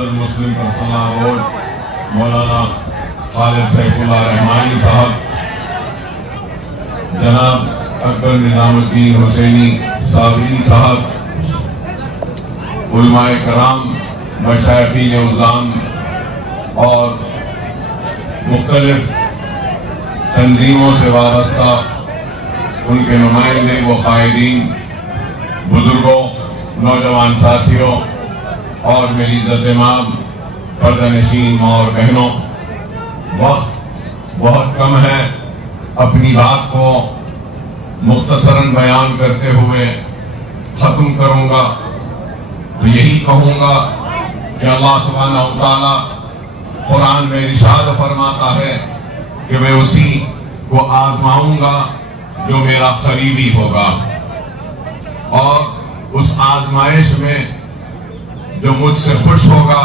صدر مسلم personal board مولانا خالد سیف اللہ رحمانی صاحب، جناب اکبر نظام الدین حسینی صابری صاحب، علماء کرام، مشائخین عظام اور مختلف تنظیموں سے وابستہ ان کے نمائندے و قائدین، بزرگوں، نوجوان ساتھیوں اور میری عزت مآب پردہ نشین ماں اور بہنوں، وقت بہت کم ہے، اپنی بات کو مختصراً بیان کرتے ہوئے ختم کروں گا تو یہی کہوں گا کہ اللہ سبحانہ و تعالیٰ قرآن میں ارشاد فرماتا ہے کہ میں اسی کو آزماؤں گا جو میرا قریبی ہوگا، اور اس آزمائش میں جو مجھ سے خوش ہوگا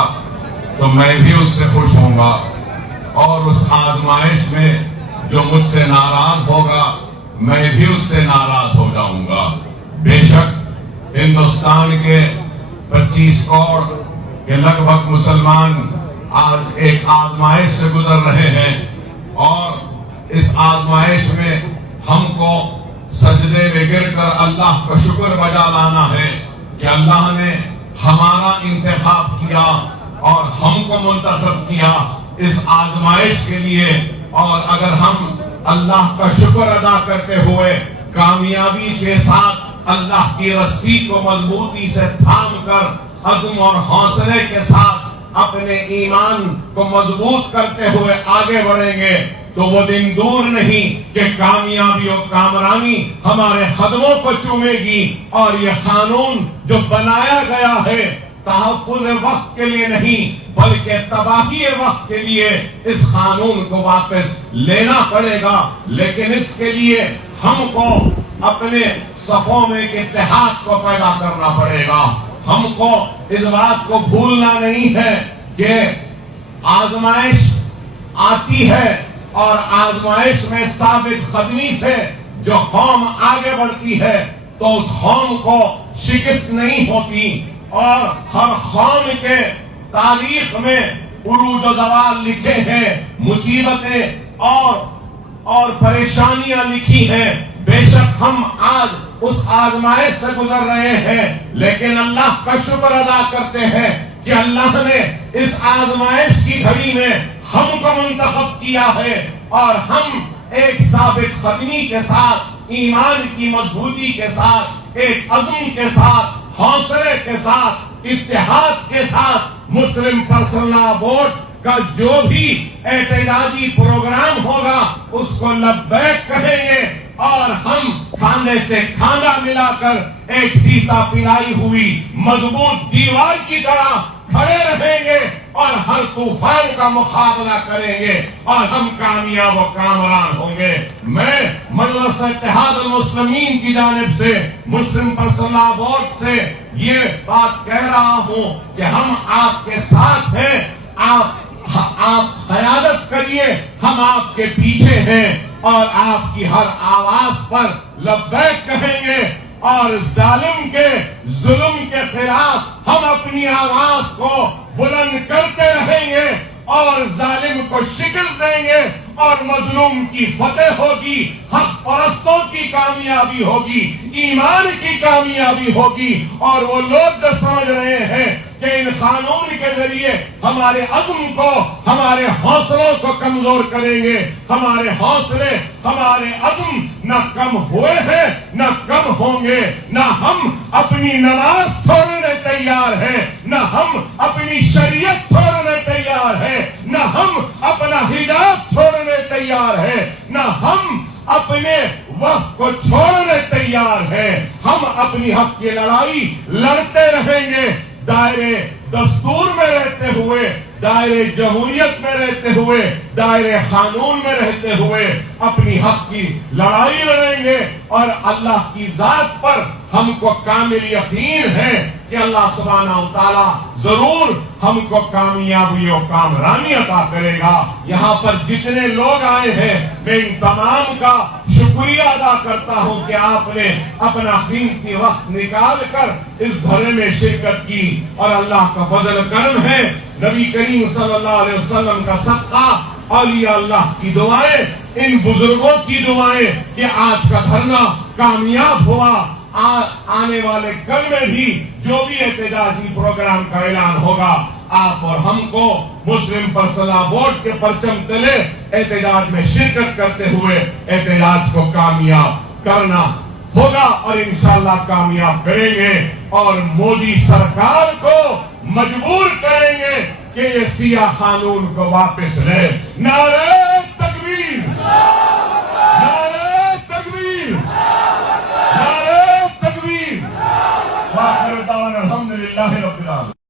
تو میں بھی اس سے خوش ہوں گا، اور اس آزمائش میں جو مجھ سے ناراض ہوگا میں بھی اس سے ناراض ہو جاؤں گا۔ بے شک ہندوستان کے 25 کروڑ کے لگ بھگ مسلمان آج ایک آزمائش سے گزر رہے ہیں، اور اس آزمائش میں ہم کو سجدے میں گر کر اللہ کا شکر بجا لانا ہے کہ اللہ نے ہمارا انتخاب کیا اور ہم کو منتخب کیا اس آزمائش کے لیے، اور اگر ہم اللہ کا شکر ادا کرتے ہوئے کامیابی کے ساتھ اللہ کی رسی کو مضبوطی سے تھام کر عزم اور حوصلے کے ساتھ اپنے ایمان کو مضبوط کرتے ہوئے آگے بڑھیں گے تو وہ دن دور نہیں کہ کامیابی اور کامرانی ہمارے قدموں کو چومے گی، اور یہ قانون جو بنایا گیا ہے تحفظ وقت کے لیے نہیں بلکہ تباہی وقت کے لیے، اس قانون کو واپس لینا پڑے گا۔ لیکن اس کے لیے ہم کو اپنے صفوں میں ایک اتحاد کو پیدا کرنا پڑے گا۔ ہم کو اس بات کو بھولنا نہیں ہے کہ آزمائش آتی ہے، اور آزمائش میں ثابت قدمی سے جو قوم آگے بڑھتی ہے تو اس قوم کو شکست نہیں ہوتی، اور ہر قوم کے تاریخ میں عروج و زوال لکھے ہیں، مصیبتیں اور پریشانیاں لکھی ہیں۔ بے شک ہم آج اس آزمائش سے گزر رہے ہیں، لیکن اللہ کا شکر ادا کرتے ہیں کہ اللہ نے اس آزمائش کی گھڑی میں ہم کو منتخب کیا ہے، اور ہم ایک ثابت قدمی کے ساتھ، ایمان کی مضبوطی کے ساتھ، ایک عزم کے ساتھ، حوصلے کے ساتھ، اتحاد کے ساتھ مسلم پرسنل بورڈ کا جو بھی احتجاجی پروگرام ہوگا اس کو لبیک کہیں گے، اور ہم کھانے سے کھانا ملا کر ایک سیسا پلائی ہوئی مضبوط دیوار کی طرح کھڑے رہیں گے، اور ہر طوفان کا مقابلہ کریں گے، اور ہم کامیاب و کامران ہوں گے۔ میں مجلس اتحاد المسلمین کی جانب سے، مسلم پرسنل بورڈ سے یہ بات کہہ رہا ہوں کہ ہم آپ کے ساتھ ہیں، آپ قیادت کریے، ہم آپ کے پیچھے ہیں، اور آپ کی ہر آواز پر لبیک کہیں گے، اور ظالم کے ظلم کے خلاف ہم اپنی آواز کو بلند کرتے رہیں گے، اور ظالم کو شکست دیں گے، اور مظلوم کی فتح ہوگی، حق پرستوں کی کامیابی ہوگی، ایمان کی کامیابی ہوگی۔ اور وہ لوگ جو سمجھ رہے ہیں کہ ان قانون کے ذریعے ہمارے عزم کو، ہمارے حوصلوں کو کمزور کریں گے، ہمارے حوصلے، ہمارے عزم نہ کم ہوئے ہیں نہ کم ہوں گے، نہ ہم اپنی نماز چھوڑنے تیار ہیں، نہ ہم اپنی شریعت چھوڑنے تیار ہیں، نہ ہم اپنا حجاب چھوڑنے تیار ہیں، نہ ہم اپنے وقت کو چھوڑنے تیار ہیں۔ ہم اپنی حق کی لڑائی لڑتے رہیں گے، دائرے دستور میں رہتے ہوئے، دائرے جمہوریت میں رہتے ہوئے، دائرے قانون میں رہتے ہوئے اپنی حق کی لڑائی لڑیں گے، اور اللہ کی ذات پر ہم کو کامل یقین ہے کہ اللہ سبحانہ و تعالیٰ ضرور ہم کو کامیابی و کامرانی عطا کرے گا۔ یہاں پر جتنے لوگ آئے ہیں میں ان تمام کا شکر شکریہ ادا کرتا ہوں کہ آپ نے اپنا قیمتی وقت نکال کر اس دھرنے میں شرکت کی، اور اللہ کا فضل کرم ہے، نبی کریم صلی اللہ علیہ وسلم کا صدقہ، اولیاء اللہ کی دعائیں، ان بزرگوں کی دعائیں کہ آج کا دھرنا کامیاب ہوا۔ آنے والے کل میں بھی جو بھی احتجاجی پروگرام کا اعلان ہوگا، آپ اور ہم کو مسلم پرسنل بورڈ کے پرچم تلے احتجاج میں شرکت کرتے ہوئے احتجاج کو کامیاب کرنا ہوگا، اور انشاءاللہ کامیاب کریں گے، اور مودی سرکار کو مجبور کریں گے کہ یہ سیاہ قانون کو واپس لے۔ نعرہ